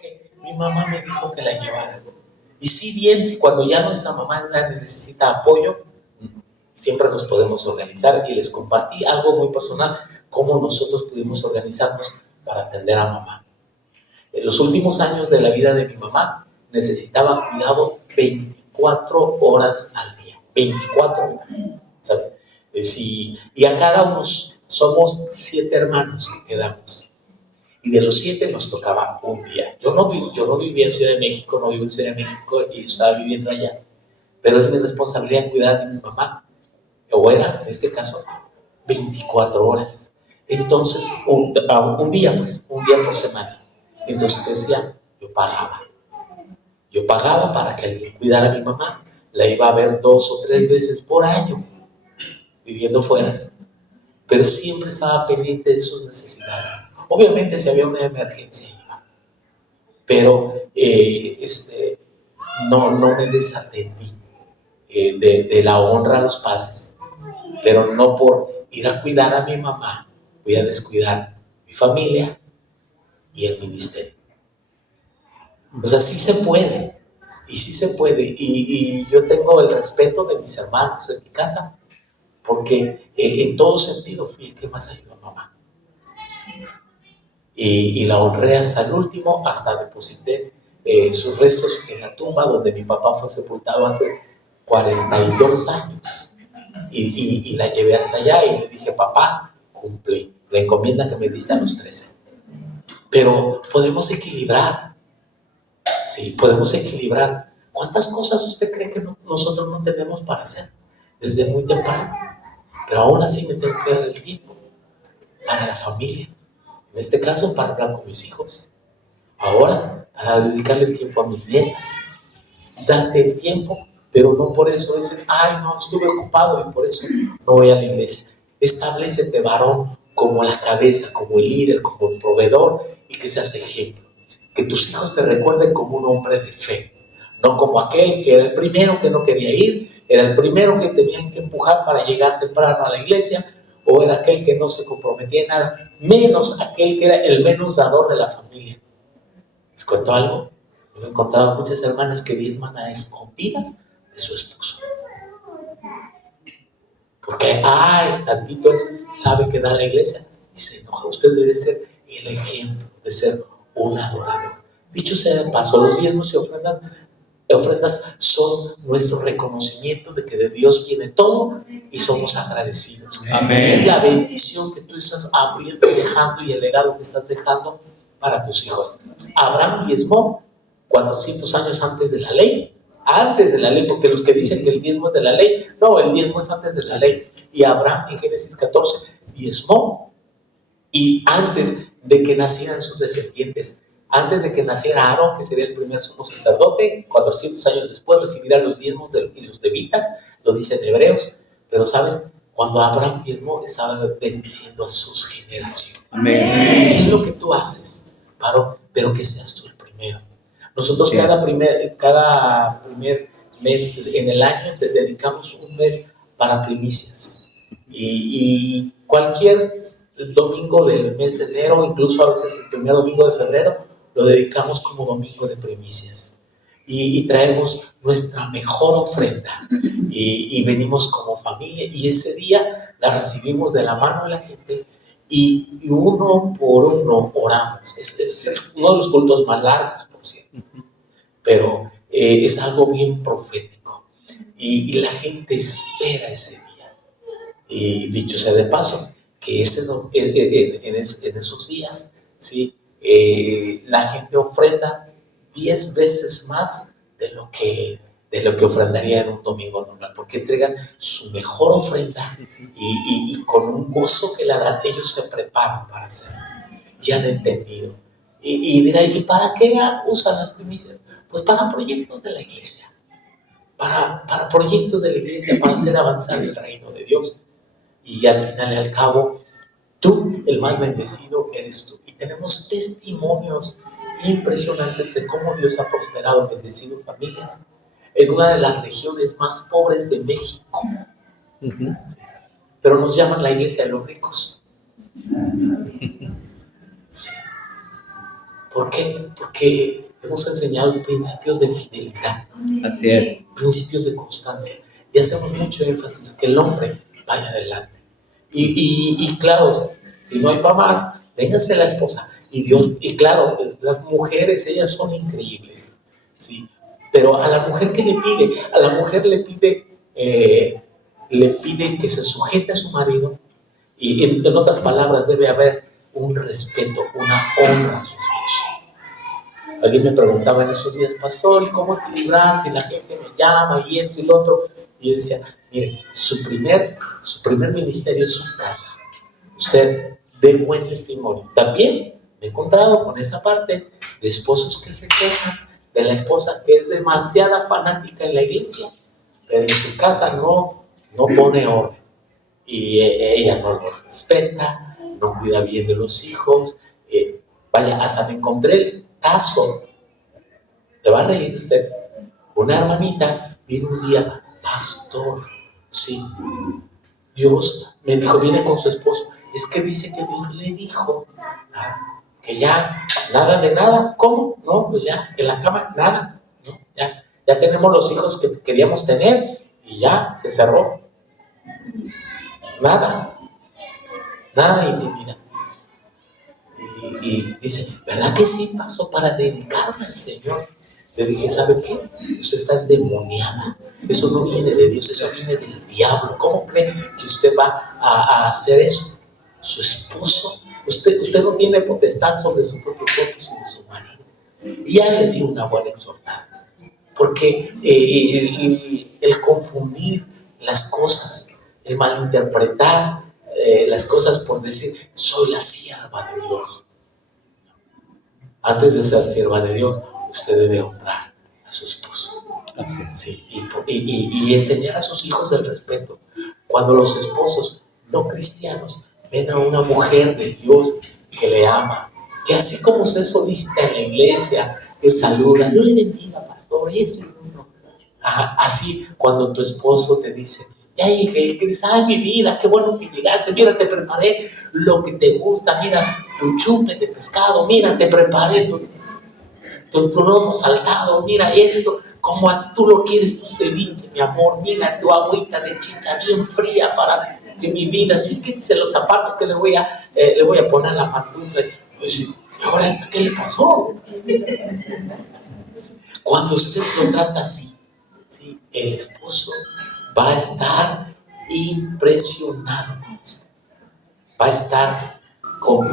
porque mi mamá me dijo que la llevara. Y si bien, cuando ya nuestra mamá es grande y necesita apoyo, siempre nos podemos organizar. Y les compartí algo muy personal, cómo nosotros pudimos organizarnos para atender a mamá. En los últimos años de la vida de mi mamá, necesitaba cuidado 24 horas al día. 24 horas, ¿sabes? Y a cada uno somos 7 hermanos que quedamos. Y de los 7 nos tocaba un día. Yo no vivía en Ciudad de México, no vivo en Ciudad de México y estaba viviendo allá. Pero es mi responsabilidad cuidar de mi mamá. O era, en este caso, 24 horas. Entonces, un día por semana. Entonces, ¿qué decía? Yo pagaba. Yo pagaba para que alguien cuidara a mi mamá. La iba a ver 2 o 3 veces por año, viviendo fuera. Pero siempre estaba pendiente de sus necesidades. Obviamente, si había una emergencia, iba. Pero no me desatendí de la honra a los padres. Pero no por ir a cuidar a mi mamá, voy a descuidar mi familia y el ministerio. O sea, sí se puede. Y sí se puede. Y yo tengo el respeto de mis hermanos en mi casa, porque en todo sentido fui el que más ayudó a mamá. Y la honré hasta el último, hasta deposité sus restos en la tumba donde mi papá fue sepultado hace 42 años. Y la llevé hasta allá y le dije, papá, cumplí la encomienda que me diste a los 13. Pero podemos equilibrar. Sí, podemos equilibrar. ¿Cuántas cosas usted cree que nosotros no tenemos para hacer desde muy temprano? Pero aún así me tengo que dar el tiempo para la familia. En este caso, para hablar con mis hijos. Ahora, para dedicarle el tiempo a mis nietas. Date el tiempo, pero no por eso dicen, ay, no, estuve ocupado y por eso no voy a la iglesia. Establécete, varón, como la cabeza, como el líder, como el proveedor, y que seas ejemplo. Que tus hijos te recuerden como un hombre de fe, no como aquel que era el primero que no quería ir, era el primero que tenían que empujar para llegar temprano a la iglesia, o era aquel que no se comprometía en nada, menos aquel que era el menos dador de la familia. ¿Les cuento algo? He encontrado muchas hermanas que diezman a escondidas de su esposo. Porque, ay, tantito sabe que da a la iglesia y se enoja. Usted debe ser el ejemplo de ser un adorador. Dicho sea de paso, los diezmos y ofrendas son nuestro reconocimiento de que de Dios viene todo y somos agradecidos. Amén. Es la bendición que tú estás abriendo y dejando y el legado que estás dejando para tus hijos. Abraham diezmó 400 años antes de la ley, porque los que dicen que el diezmo es de la ley, no, el diezmo es antes de la ley. Y Abraham en Génesis 14 diezmó, y antes de que nacieran sus descendientes, antes de que naciera Aarón, que sería el primer sumo sacerdote, 400 años después recibirá los diezmos y los levitas, lo dicen Hebreos. Pero ¿sabes? Cuando Abraham diezmó, estaba bendiciendo a sus generaciones. Amén. ¿Qué es lo que tú haces, varón? Pero que seas tú el primero. Nosotros cada primer mes en el año dedicamos un mes para primicias. Y cualquier domingo del mes de enero, incluso a veces el primer domingo de febrero, lo dedicamos como domingo de primicias. Y traemos nuestra mejor ofrenda y venimos como familia, y ese día la recibimos de la mano de la gente y uno por uno oramos. Es uno de los cultos más largos, por cierto, pero es algo bien profético y la gente espera ese día. Y dicho sea de paso, que en esos días, ¿sí? La gente ofrenda 10 veces más de lo que ofrendaría en un domingo normal, porque entregan su mejor ofrenda y con un gozo que la verdad ellos se preparan para hacerlo y han entendido. Y dirá, ¿y para qué usan las primicias? Pues para proyectos de la iglesia, para proyectos de la iglesia, para hacer avanzar el reino de Dios. Y al final y al cabo, tú, el más bendecido, eres tú. Y tenemos testimonios impresionantes de cómo Dios ha prosperado, bendecido familias en una de las regiones más pobres de México. Pero nos llaman la iglesia de los ricos. Sí. ¿Por qué? Porque hemos enseñado principios de fidelidad. Así es. Principios de constancia. Y hacemos mucho énfasis que el hombre vaya adelante. Y claro, si no hay para más, véngase la esposa. Y Dios, y claro, pues, las mujeres, ellas son increíbles, ¿sí? Pero a la mujer, ¿qué le pide? A la mujer le pide que se sujete a su marido. Y en otras palabras, debe haber un respeto, una honra a su esposo. Alguien me preguntaba en esos días, pastor, ¿y cómo equilibrar si la gente me llama y esto y lo otro? Y yo decía, mire, su primer ministerio es su casa. Usted dé buen testimonio. También me he encontrado con esa parte de esposos que se quejan de la esposa que es demasiada fanática en la iglesia, pero en su casa no pone orden. Y ella no lo respeta, no cuida bien de los hijos. Vaya, hasta me encontré el caso, te va a reír usted, una hermanita vino un día, pastor, sí, Dios me dijo, viene con su esposo, es que dice que Dios le dijo que ya, nada de nada. ¿Cómo? No, pues ya, en la cama, nada, ¿no? Ya tenemos los hijos que queríamos tener y ya, se cerró. Nada de intimidad. Y dice, ¿verdad que sí, pastor, para dedicarme al Señor? Le dije, ¿sabe qué? Usted está endemoniada. Eso no viene de Dios, eso viene del diablo. ¿Cómo cree que usted va a hacer eso? Su esposo, usted no tiene potestad sobre su propio cuerpo, sino su marido. Y ya le di una buena exhortada. Porque el confundir las cosas, el malinterpretar las cosas por decir, soy la sierva de Dios. Antes de ser sierva de Dios, usted debe honrar a su esposo. Así es. Sí, y enseñar a sus hijos el respeto. Cuando los esposos no cristianos ven a una mujer de Dios que le ama, que así como se solicita en la iglesia, que saluda, Dios le bendiga, pastor, y eso. Así, cuando tu esposo te dice, ya llegué, y que dices, ay, mi vida, qué bueno que llegaste, mira, te preparé lo que te gusta, mira, tu chupe de pescado, mira, te preparé tu lomo saltado, mira esto, como tú lo quieres, tu ceviche, mi amor, mira, tu agüita de chicha bien fría para que mi vida, sí, quítese los zapatos que le voy a poner la pantufla. Pues, ahora esto, ¿qué le pasó? Cuando usted lo trata así, ¿sí? El esposo va a estar impresionado con usted, va a estar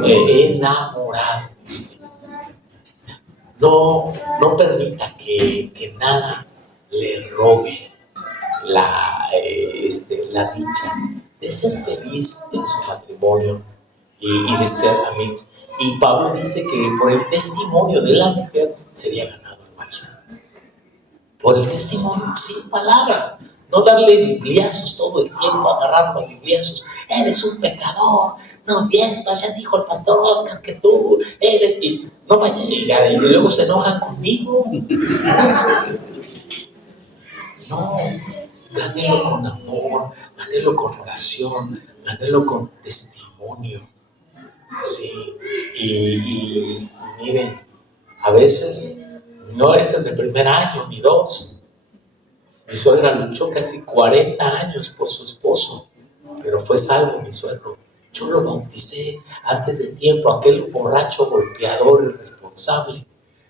enamorado de usted. No permita que nada le robe la dicha de ser feliz en su matrimonio y de ser amigos. Y Pablo dice que por el testimonio de la mujer sería ganado el marido. Por el testimonio, sin palabras. No darle bibliazos todo el tiempo, agarrarlo a bibliazos. Eres un pecador. No, bien, ya dijo el pastor Oscar que tú eres. Y no vaya a llegar y luego se enojan conmigo. No, gánelo con amor, gánelo con oración, gánelo con testimonio. Sí, y miren, a veces no es en el primer año ni dos. Mi suegra luchó casi 40 años por su esposo, pero fue salvo mi suegro. Yo lo bauticé antes de tiempo, aquel borracho, golpeador, irresponsable.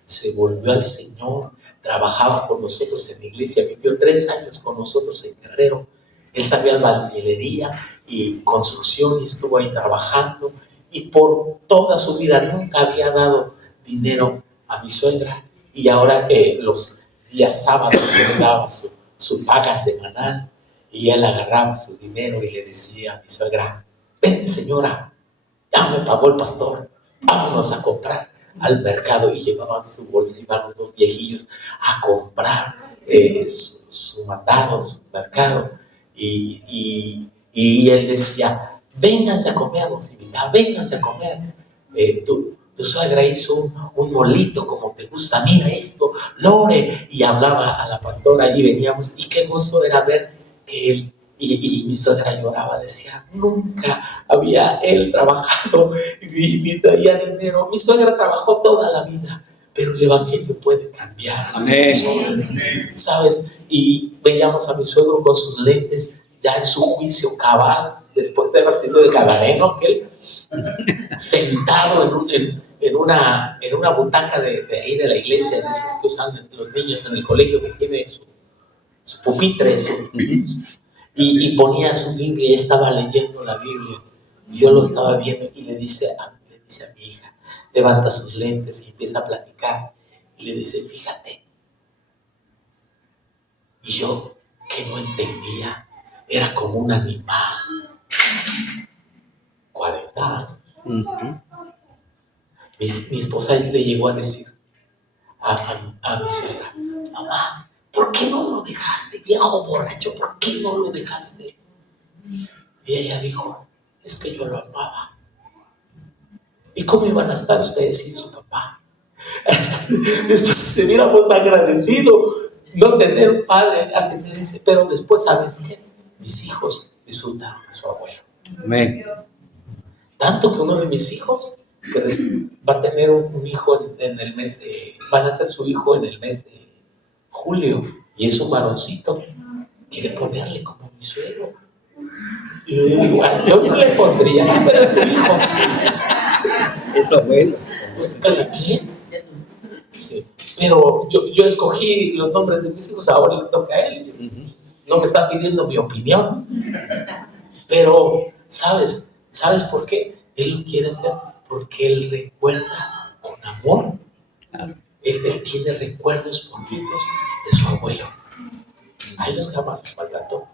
Se volvió al Señor, trabajaba con nosotros en la iglesia, vivió 3 años con nosotros en Guerrero. Él sabía albañilería y construcción y estuvo ahí trabajando. Y por toda su vida nunca había dado dinero a mi suegra. Y ahora los días sábados le daba su paga semanal y él agarraba su dinero y le decía a mi suegra, vente señora, ya me pagó el pastor, vámonos a comprar al mercado. Y llevaban su bolsa, iban los dos viejillos a comprar su mandado, su mercado. Y él decía, vénganse a comer, nos invitaba, vénganse a comer. Tu suegra hizo un molito como te gusta, mira esto, Lore. Y hablaba a la pastora, allí veníamos, y qué gozo era ver que Y mi suegra lloraba, decía, nunca había él trabajado ni traía dinero. Mi suegra trabajó toda la vida, pero el evangelio puede cambiar a las personas, ¿sabes? Y veíamos a mi suegro con sus lentes, ya en su juicio cabal, después de haber sido el gadareno, aquel, sentado en una butaca de ahí de la iglesia, de esas que usan los niños en el colegio, que tiene su pupitre, y ponía su Biblia y estaba leyendo la Biblia. Y yo lo estaba viendo y le dice a mi hija, levanta sus lentes y empieza a platicar. Y le dice, fíjate. Y yo, que no entendía, era como un animal. 40 años. Mi esposa le llegó a decir a mi suegra, mamá, ¿por qué no lo dejaste, viejo borracho? ¿Por qué no lo dejaste? Y ella dijo, es que yo lo amaba. ¿Y cómo iban a estar ustedes sin su papá? Después se hubiéramos agradecido no tener un padre a tener ese, pero después, ¿sabes qué? Mis hijos disfrutaron de su abuelo. Amén. Tanto que uno de mis hijos que va a tener un hijo en el mes van a ser su hijo en el mes de julio, y es un varoncito, quiere ponerle como mi suegro. Y yo digo, yo no le pondría, pero es tu hijo. Eso es bueno. Pues cada quien. Sí. Pero yo escogí los nombres de mis hijos, ahora le toca a él. No me está pidiendo mi opinión. Pero, ¿sabes por qué? Él lo quiere hacer porque él recuerda con amor. Él tiene recuerdos bonitos de su abuelo. A ellos jamás los maltrató.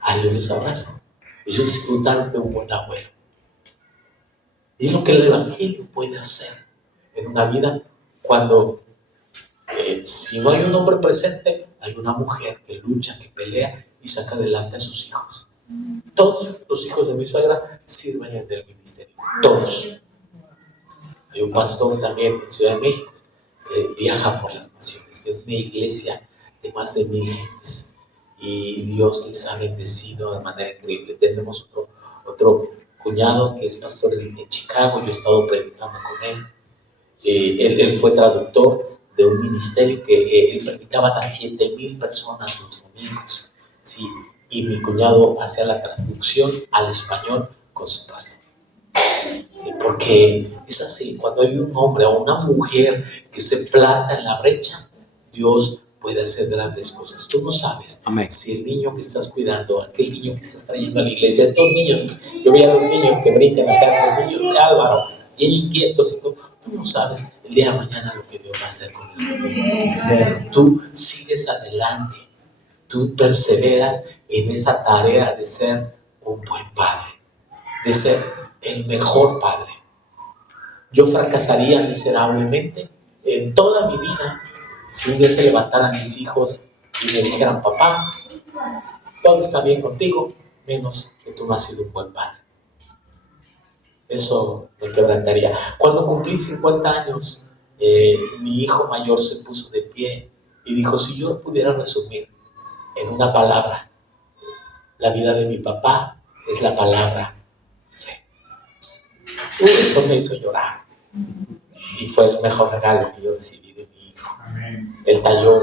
A ellos los abrazó. Ellos disfrutaron de un buen abuelo. Y es lo que el evangelio puede hacer en una vida cuando, si no hay un hombre presente, hay una mujer que lucha, que pelea y saca adelante a sus hijos. Todos los hijos de mi suegra sirven en el ministerio. Todos. Hay un pastor también en Ciudad de México, viaja por las naciones. Tiene una iglesia de más de 1000 gentes. Y Dios les ha bendecido de manera increíble. Tenemos otro cuñado que es pastor en Chicago. Yo he estado predicando con él. Él fue traductor de un ministerio que él predicaba a 7000 personas los domingos. Sí, y mi cuñado hacía la traducción al español con su pastor. Sí, porque es así, cuando hay un hombre o una mujer que se planta en la brecha, Dios puede hacer grandes cosas. Tú no sabes. Amén. Si el niño que estás cuidando, aquel niño que estás trayendo a la iglesia, estos niños, yo veía a los niños que brincan acá, los niños de Álvaro, bien inquietos y todo, tú no sabes el día de mañana lo que Dios va a hacer con esos niños. Tú sigues adelante, tú perseveras en esa tarea de ser un buen padre, de ser el mejor padre. Yo fracasaría miserablemente en toda mi vida si un día se levantaran mis hijos y me dijeran, papá, todo está bien contigo, menos que tú no has sido un buen padre. Eso me quebrantaría. Cuando cumplí 50 años, mi hijo mayor se puso de pie y dijo, si yo pudiera resumir en una palabra, la vida de mi papá es la palabra fe. Eso me hizo llorar. Y fue el mejor regalo que yo recibí de mi hijo. Él talló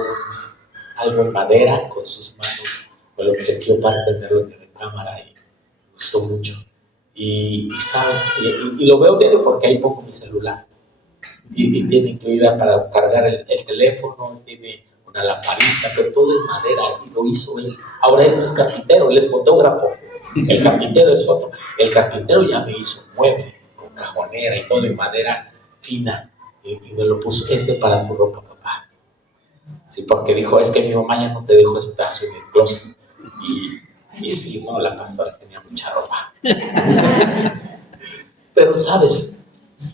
algo en madera con sus manos, me lo obsequió para tenerlo en mi recámara y me gustó mucho. Y sabes, y lo veo diario porque ahí pongo mi celular. Y tiene incluida para cargar el teléfono, tiene una lamparita, pero todo en madera, y lo hizo él. Ahora él no es carpintero, él es fotógrafo. El carpintero es otro. El carpintero ya me hizo un mueble con cajonera y todo en madera fina, y me lo puso, para tu ropa, papá. Sí, porque dijo, es que mi mamá ya no te dejó espacio en el closet. Y sí, no, la pastora tenía mucha ropa. Pero sabes,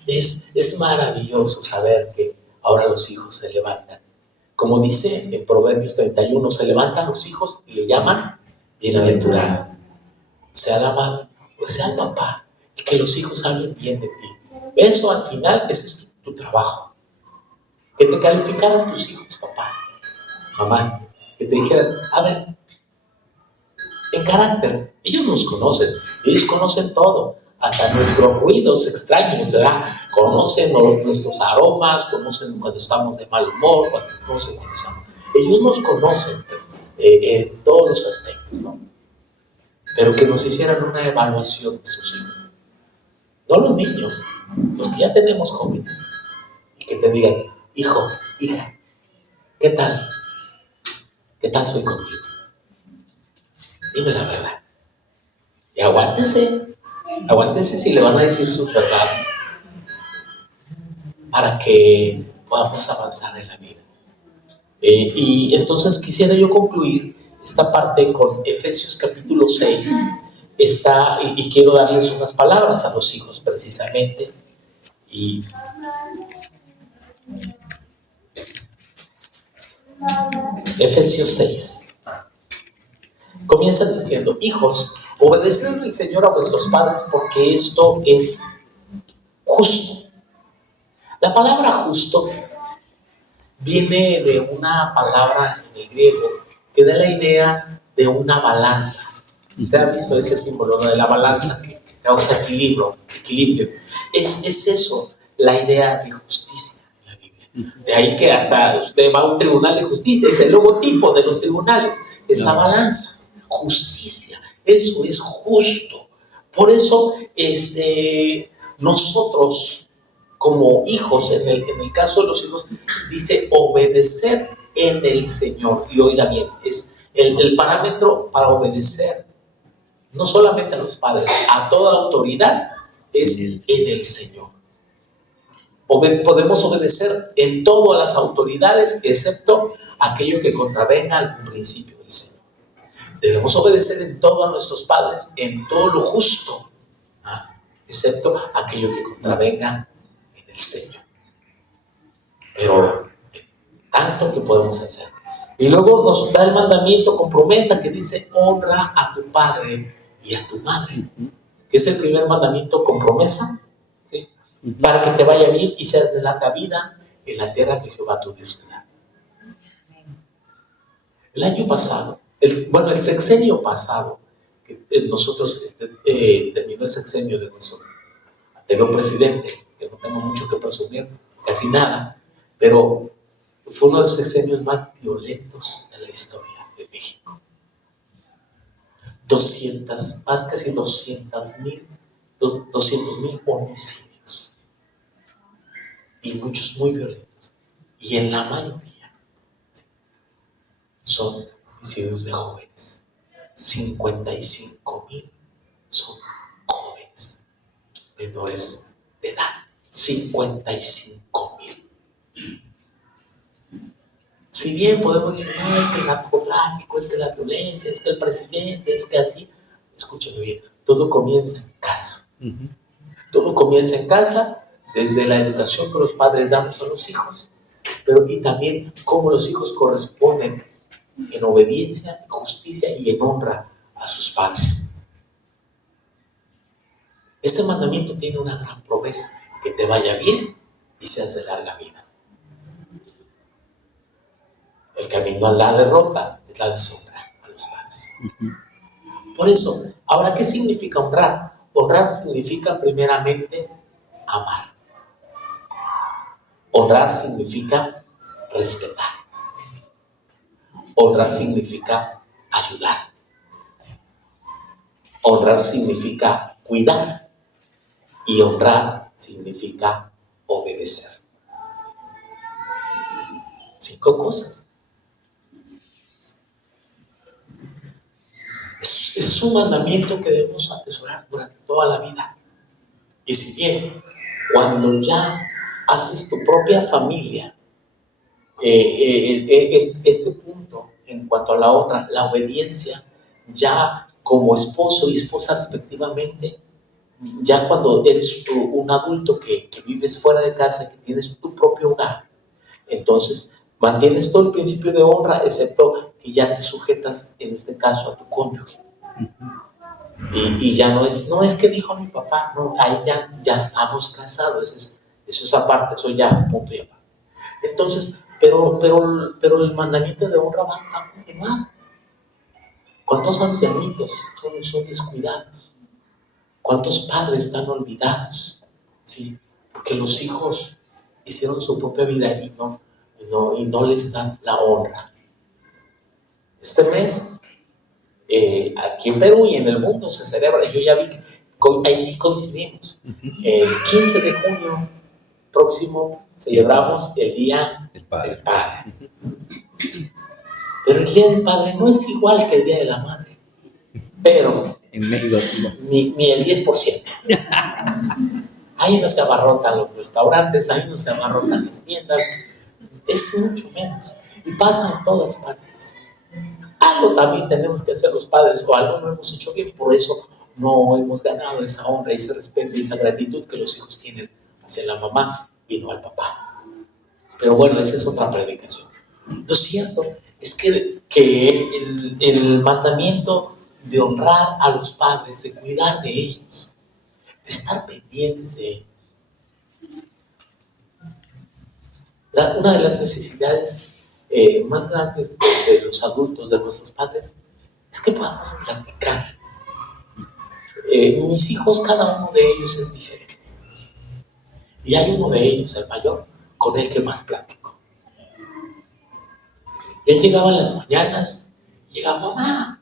es maravilloso saber que ahora los hijos se levantan. Como dice en Proverbios 31, se levantan los hijos y le llaman bienaventurado. Sea la madre o sea el papá, y que los hijos hablen bien de ti. Eso al final, ese es tu trabajo. Que te calificaran tus hijos, papá, mamá, que te dijeran, a ver, en carácter. Ellos nos conocen, ellos conocen todo, hasta nuestros ruidos extraños, ¿verdad? Conocen nuestros aromas, conocen cuando estamos de mal humor, conocen cuando estamos. Ellos nos conocen en todos los aspectos, ¿no? Pero que nos hicieran una evaluación de sus hijos. No los niños, los que ya tenemos jóvenes, y que te digan, hijo, hija, ¿qué tal? ¿Qué tal soy contigo? Dime la verdad. Y aguántese si le van a decir sus verdades para que podamos avanzar en la vida. Y entonces quisiera yo concluir esta parte con Efesios capítulo 6. Y quiero darles unas palabras a los hijos precisamente. Y Efesios 6 comienza diciendo: hijos, obedeced al Señor a vuestros padres, porque esto es justo. La palabra justo viene de una palabra en el griego que da la idea de una balanza. Usted ha visto ese símbolo, ¿no?, de la balanza que causa equilibrio. Es eso, la idea de justicia en la Biblia. De ahí que hasta usted va a un tribunal de justicia, es el logotipo de los tribunales, esa balanza, justicia, eso es justo. Por eso nosotros como hijos, en el caso de los hijos, dice obedecer en el Señor. Y oiga bien, es el parámetro para obedecer, no solamente a los padres, a toda autoridad, es en el Señor. Podemos obedecer en todo a las autoridades, excepto aquello que contravenga al principio del Señor. Debemos obedecer en todo a nuestros padres, en todo lo justo, excepto aquello que contravenga en el Señor. Pero tanto que podemos hacer. Y luego nos da el mandamiento con promesa que dice: honra a tu padre y a tu madre, que es el primer mandamiento con promesa, ¿sí?, para que te vaya bien y seas de larga vida en la tierra que Jehová tu Dios te da. El año pasado, el sexenio pasado, nosotros terminó el sexenio de nuestro anterior presidente, que no tengo mucho que presumir, casi nada, pero fue uno de los sexenios más violentos de la historia de México. Casi 200,000 homicidios, y muchos muy violentos, y en la mayoría son homicidios de jóvenes. 55,000 son jóvenes menores de edad. 55,000. Si bien podemos decir, no, es que el narcotráfico, es que la violencia, es que el presidente, es que así, escúchame bien, todo comienza en casa. Todo comienza en casa, desde la educación que los padres damos a los hijos, pero y también cómo los hijos corresponden en obediencia, en justicia y en honra a sus padres. Este mandamiento tiene una gran promesa: que te vaya bien y seas de larga vida. El camino a la derrota es la deshonra a los padres. Por eso, ahora, ¿qué significa honrar? Honrar significa primeramente amar. Honrar significa respetar. Honrar significa ayudar. Honrar significa cuidar. Y honrar significa obedecer. 5 cosas. Es un mandamiento que debemos atesorar durante toda la vida. Y si bien cuando ya haces tu propia familia, este punto en cuanto a la honra, la obediencia, ya como esposo y esposa respectivamente, ya cuando eres un adulto que vives fuera de casa, que tienes tu propio hogar, entonces mantienes todo el principio de honra, excepto que ya te sujetas, en este caso, a tu cónyuge. Y ya no es que dijo mi papá, no, ahí ya estamos casados, eso es aparte, eso ya, punto y aparte. Entonces, pero el mandamiento de honra va a continuar. ¿Cuántos ancianitos son descuidados? ¿Cuántos padres están olvidados? ¿Sí? Porque los hijos hicieron su propia vida y no les dan la honra. Este mes, aquí en Perú y en el mundo se celebra, yo ya vi que ahí sí coincidimos. El 15 de junio próximo celebramos el Día del Padre. Pero el Día del Padre no es igual que el Día de la Madre. Pero en México ni el 10%. Ahí no se abarrotan los restaurantes, ahí no se abarrotan las tiendas. Es mucho menos. Y pasa en todas partes. Algo también tenemos que hacer los padres, o algo no hemos hecho bien, por eso no hemos ganado esa honra, ese respeto y esa gratitud que los hijos tienen hacia la mamá y no al papá. Pero bueno, esa es otra predicación. Lo cierto es que el mandamiento de honrar a los padres, de cuidar de ellos, de estar pendientes de ellos. Una de las necesidades más grandes de los adultos, de nuestros padres, es que podamos platicar. Mis hijos, cada uno de ellos es diferente. Y hay uno de ellos, el mayor, con el que más platico. Él llegaba en las mañanas, llegaba, mamá,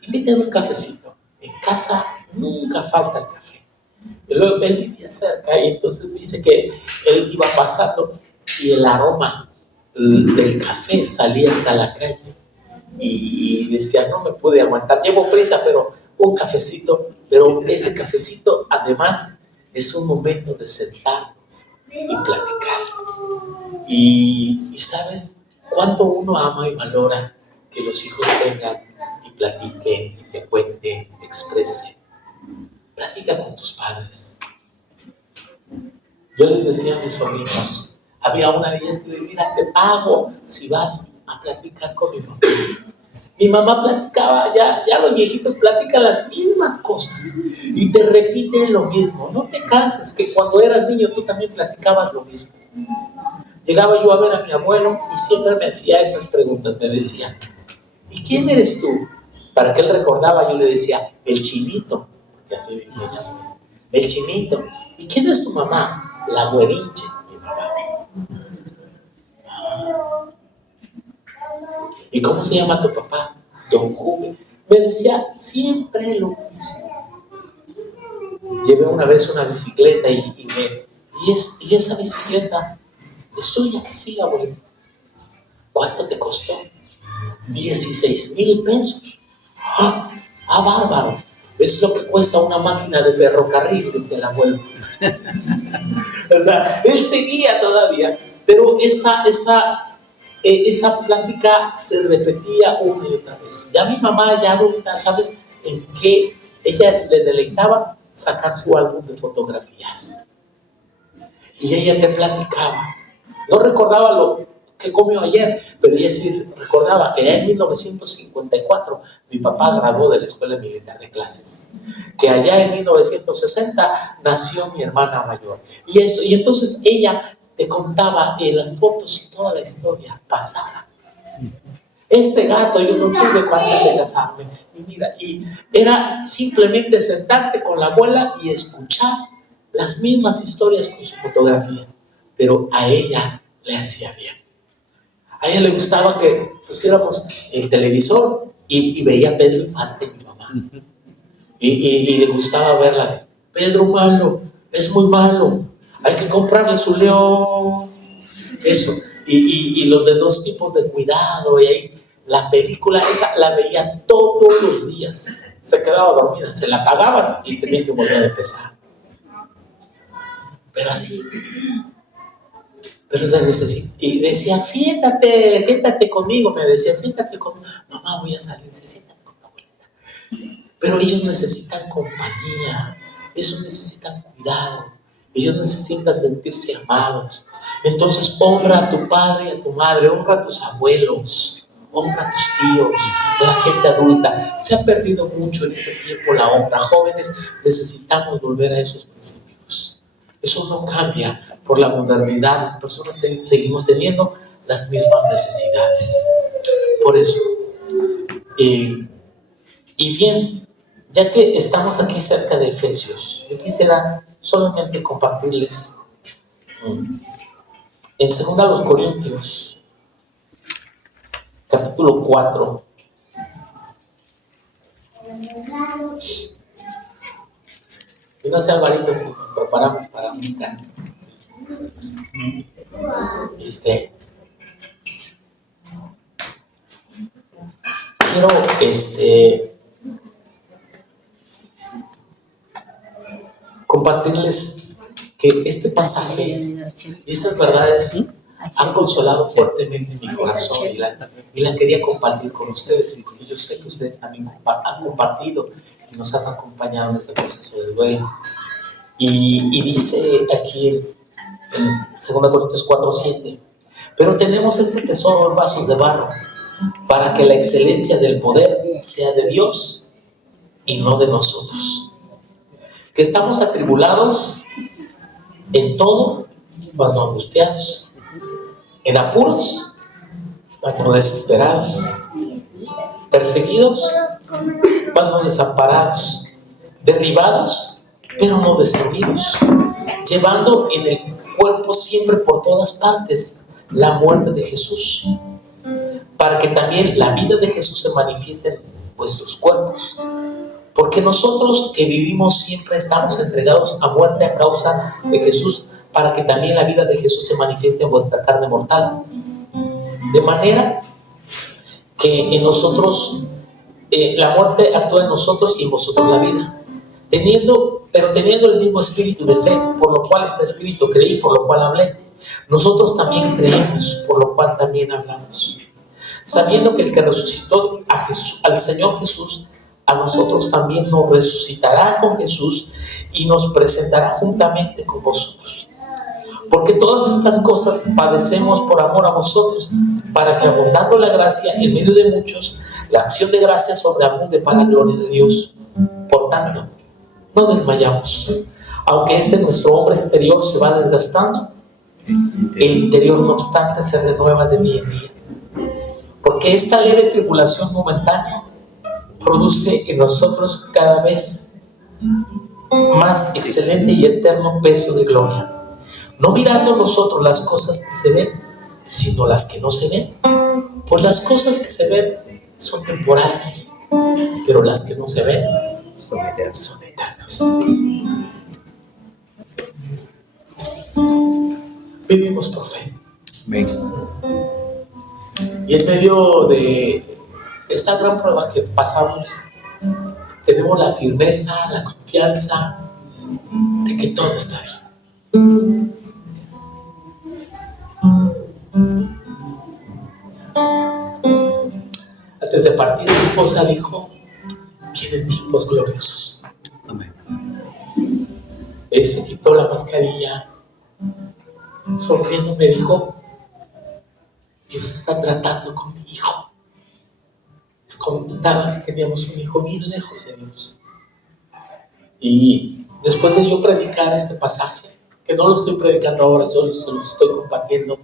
invítame un cafecito. En casa nunca falta el café. Y luego él vivía cerca y entonces dice que él iba pasando y el aroma del café salía hasta la calle. Y decía, no me pude aguantar, llevo prisa, pero un cafecito. Pero ese cafecito, además, es un momento de sentarnos y platicar. Y ¿sabes cuánto uno ama y valora que los hijos vengan y platiquen, y te cuenten, te expresen? Platica con tus padres. Yo les decía a mis sobrinos, había una de ellas que le mira, te pago si vas a platicar con mi mamá. Mi mamá platicaba, ya los viejitos platican las mismas cosas y te repiten lo mismo. No te canses, que cuando eras niño tú también platicabas lo mismo. Llegaba yo a ver a mi abuelo y siempre me hacía esas preguntas. Me decía, ¿y quién eres tú? Para que él recordaba, yo le decía, el Chinito, porque así me llamaba. El Chinito. ¿Y quién es tu mamá? La Güerinche, mi mamá. ¿Y cómo se llama tu papá? Don Juve. Me decía siempre lo mismo. Llevé una vez una bicicleta y esa bicicleta es tuya, sí, abuelo. ¿Cuánto te costó? 16,000 pesos. Bárbaro. Es lo que cuesta una máquina de ferrocarril, decía el abuelo. O sea, él seguía todavía, pero esa plática se repetía una y otra vez. Ya mi mamá, ya adulta, ¿sabes en qué? Ella le deleitaba sacar su álbum de fotografías. Y ella te platicaba. No recordaba lo que comió ayer, pero ella sí recordaba que allá en 1954 mi papá graduó de la Escuela Militar de Clases. Que allá en 1960 nació mi hermana mayor. Y entonces ella te contaba en las fotos toda la historia pasada. Este gato yo lo tuve cuando antes de casarme. Y mira, y era simplemente sentarte con la abuela y escuchar las mismas historias con su fotografía. Pero a ella le hacía bien. A ella le gustaba que pusiéramos el televisor y veía a Pedro Infante, mi mamá. Y le gustaba verla. Pedro malo, es muy malo. Hay que comprarle su león. Eso. Y los de 2 tipos de cuidado. Y ahí, la película esa la veía todos los días. Se quedaba dormida. Se la apagabas y tenía que volver a empezar. Pero así. Pero se necesita. Y decía, siéntate conmigo. Me decía, siéntate conmigo. Mamá, voy a salir. Siéntate con la abuelita. Pero ellos necesitan compañía. Ellos necesitan cuidado. Ellos necesitan sentirse amados. Entonces honra a tu padre y a tu madre, honra a tus abuelos, honra a tus tíos, a la gente adulta. Se ha perdido mucho en este tiempo la honra. Jóvenes, necesitamos volver a esos principios. Eso no cambia por la modernidad. Las personas seguimos teniendo las mismas necesidades. Por eso, Y bien, ya que estamos aquí cerca de Efesios, yo quisiera solamente compartirles en 2 Corintios, capítulo 4. Y no sé, Alvarito, si nos preparamos para un canto. Quiero compartirles que este pasaje y estas verdades han consolado fuertemente mi corazón y la quería compartir con ustedes, porque yo sé que ustedes también han compartido y nos han acompañado en este proceso de duelo. Y dice aquí en 2 Corintios 4:7: pero tenemos este tesoro en vasos de barro, para que la excelencia del poder sea de Dios y no de nosotros. Que estamos atribulados en todo, mas no angustiados; en apuros, mas no desesperados; perseguidos, mas no desamparados; derribados, pero no destruidos; llevando en el cuerpo siempre por todas partes la muerte de Jesús, para que también la vida de Jesús se manifieste en vuestros cuerpos. Porque nosotros que vivimos siempre estamos entregados a muerte a causa de Jesús, para que también la vida de Jesús se manifieste en vuestra carne mortal. De manera que en nosotros, la muerte actúa en nosotros y en vosotros la vida. Teniendo el mismo espíritu de fe, por lo cual está escrito: creí, por lo cual hablé. Nosotros también creemos, por lo cual también hablamos. Sabiendo que el que resucitó al Señor Jesús, a nosotros también nos resucitará con Jesús y nos presentará juntamente con vosotros. Porque todas estas cosas padecemos por amor a vosotros, para que, abundando la gracia en medio de muchos, la acción de gracia sobreabunde para la gloria de Dios. Por tanto, no desmayamos. Aunque nuestro hombre exterior se va desgastando, el interior, no obstante, se renueva de día en día. Porque esta leve tribulación momentánea produce en nosotros cada vez más excelente y eterno peso de gloria, no mirando nosotros las cosas que se ven, sino las que no se ven. Pues las cosas que se ven son temporales, pero las que no se ven son eternas. Vivimos por fe. Y en medio de esta gran prueba que pasamos, tenemos la firmeza, la confianza de que todo está bien. Antes de partir, mi esposa dijo: vienen tiempos gloriosos. Amén. Se quitó la mascarilla, sonriendo me dijo: Dios está tratando con mi hijo. Les contaba que teníamos un hijo bien lejos de Dios. Y después de yo predicar este pasaje, que no lo estoy predicando ahora, solo se lo estoy compartiendo,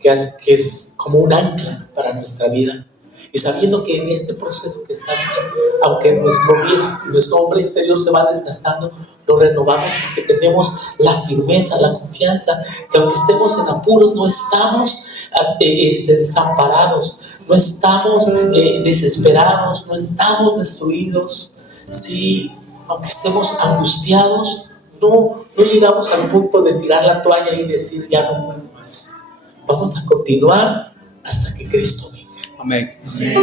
que es como un ancla para nuestra vida. Y sabiendo que en este proceso que estamos, aunque nuestro hombre exterior se va desgastando, lo renovamos porque tenemos la firmeza, la confianza, que aunque estemos en apuros, no estamos desamparados, no estamos desesperados, no estamos destruidos. Sí, aunque estemos angustiados, no llegamos al punto de tirar la toalla y decir: ya no puedo más. Vamos a continuar hasta que Cristo venga. Amén. Sí.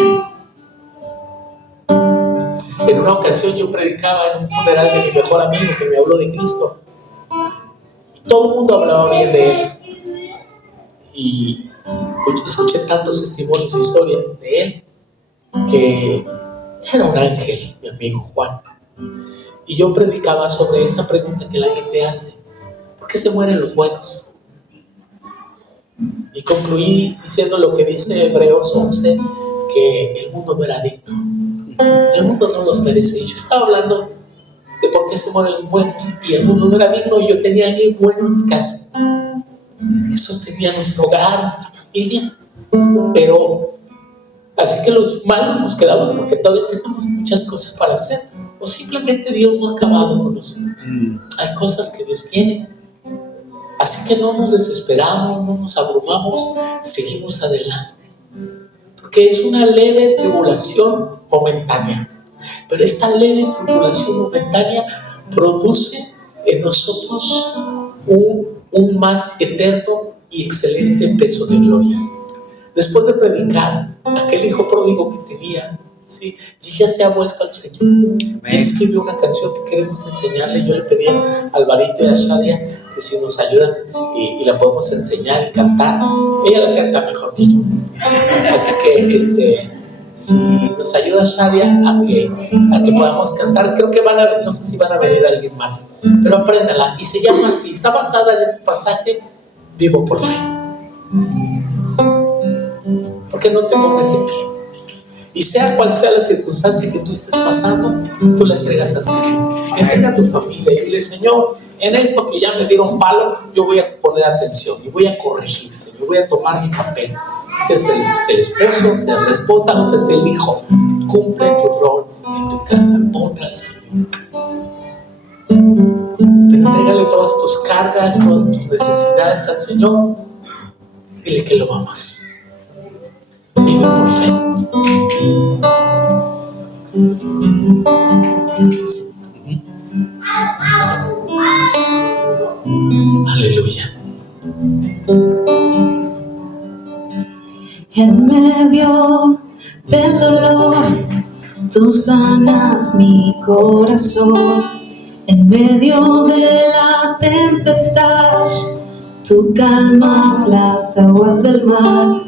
En una ocasión yo predicaba en un funeral de mi mejor amigo que me habló de Cristo. Y todo el mundo hablaba bien de él. Y escuché tantos testimonios e historias de él, que era un ángel, mi amigo Juan. Y yo predicaba sobre esa pregunta que la gente hace: ¿por qué se mueren los buenos? Y concluí diciendo lo que dice Hebreos 11, que el mundo no era digno, el mundo no los merece. Y yo estaba hablando de por qué se mueren los buenos, y el mundo no era digno, y yo tenía a alguien bueno en mi casa que sostenía nuestro hogar, nuestra familia. Pero Así que los malos nos quedamos porque todavía tenemos muchas cosas para hacer. O simplemente Dios no ha acabado con nosotros. Hay cosas que Dios tiene. Así que no nos desesperamos, no nos abrumamos, seguimos adelante. Porque es una leve tribulación momentánea. Pero esta leve tribulación momentánea produce en nosotros un más eterno y excelente peso de gloria. Después de predicar, aquel hijo pródigo que tenía, ¿sí? Y ya se ha vuelto al Señor. Y él escribió una canción que queremos enseñarle. Yo le pedí a Alvarito y a Shadia que si nos ayudan y la podemos enseñar y cantar. Ella la canta mejor que yo. Así que si nos ayuda Shadia a que podamos cantar, creo que no sé si van a venir alguien más, pero apréndala. Y se llama así, está basada en este pasaje: vivo por fe. ¿Por qué no te pongas de pie? Y sea cual sea la circunstancia que tú estés pasando, tú la entregas al Señor. Entrega a tu familia y dile: Señor, en esto que ya me dieron palo, yo voy a poner atención y voy a corregir, Señor, voy a tomar mi papel. Seas el esposo, seas la esposa o seas el hijo, cumple tu rol en tu casa, honra al Señor. Pero entrégale todas tus cargas, todas tus necesidades al Señor. Dile que lo amas. Vive por fe. Aleluya. En medio del dolor, tú sanas mi corazón. En medio de la tempestad, tú calmas las aguas del mar.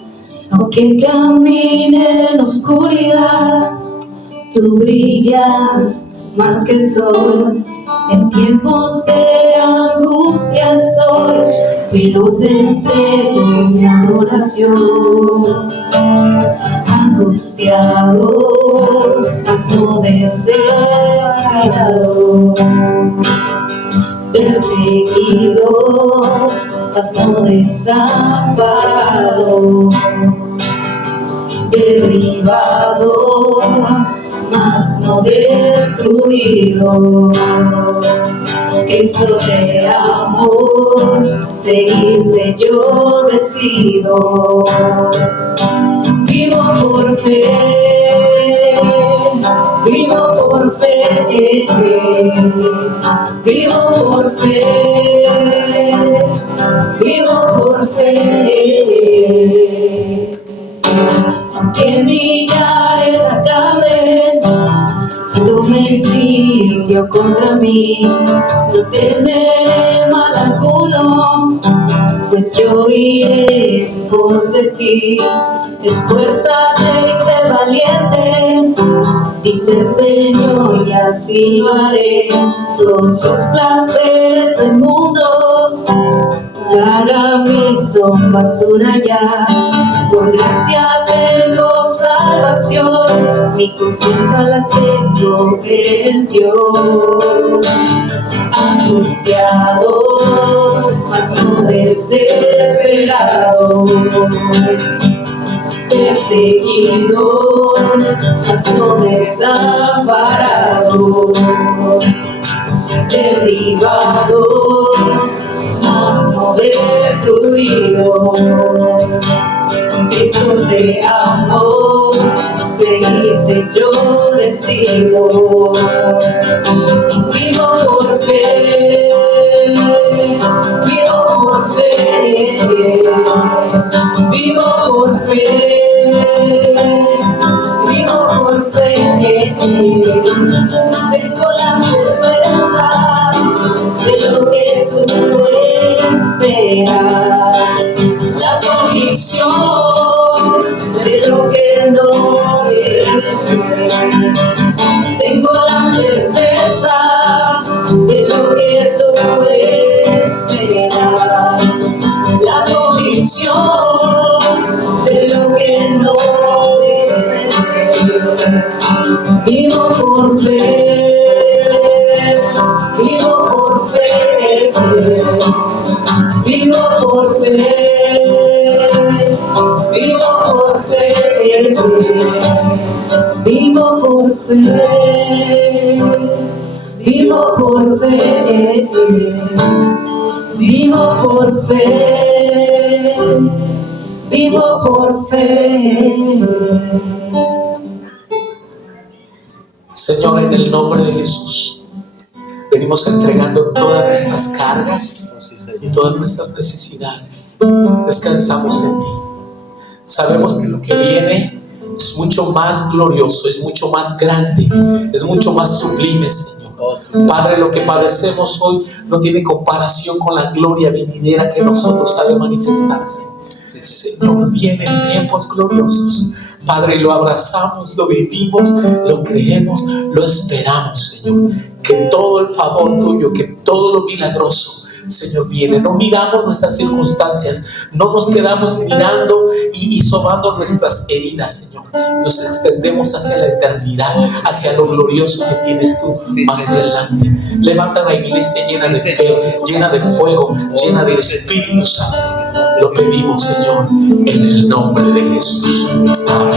Aunque camine en la oscuridad, tú brillas más que el sol. En tiempos de angustia estoy, pero te entrego mi adoración. Angustiados, mas no desesperados, perseguidos, mas no desamparados, derribados, mas no destruidos. Cristo te amo, seguirte yo decido. Vivo por fe, vivo por fe, vivo por fe, vivo por fe. Aunque millares acaben un exilio contra mí, no temeré mal alguno, pues yo iré en pos de ti. Esfuérzate y sé valiente, dice el Señor, y así lo haré. Todos los placeres del mundo para mí son basura ya. Por gracia tengo salvación, mi confianza la tengo en Dios. Angustiados, mas no desesperados, perseguidos, mas no desamparados, derribados, mas no destruidos. Cristo te amo, seguirte yo decido. Vivo por fe, vivo por fe, vivo por fe, vivo por fe. Tengo la certeza de lo que tú esperas, la convicción de lo que no sé. Tengo la certeza de lo que tú esperas, la convicción de lo que no sé. Vivo por fe, vivo por fe, vivo por fe, vivo por fe. Vivo por fe, vivo por fe, vivo por fe, vivo por fe. Señor, en el nombre de Jesús, venimos entregando todas nuestras cargas, todas nuestras necesidades. Descansamos en ti. Sabemos que lo que viene es mucho más glorioso, es mucho más grande, es mucho más sublime, Señor. Padre, lo que padecemos hoy no tiene comparación con la gloria venidera que en nosotros ha de manifestarse. Señor, vienen tiempos gloriosos. Padre, lo abrazamos, lo vivimos, lo creemos, lo esperamos, Señor. Que todo el favor tuyo, que todo lo milagroso, Señor, viene. No miramos nuestras circunstancias, no nos quedamos mirando y sobando nuestras heridas, Señor. Nos extendemos hacia la eternidad, hacia lo glorioso que tienes tú más adelante. Levanta la iglesia llena de fe, llena de fuego, llena del Espíritu Santo. Lo pedimos, Señor, en el nombre de Jesús. Amén.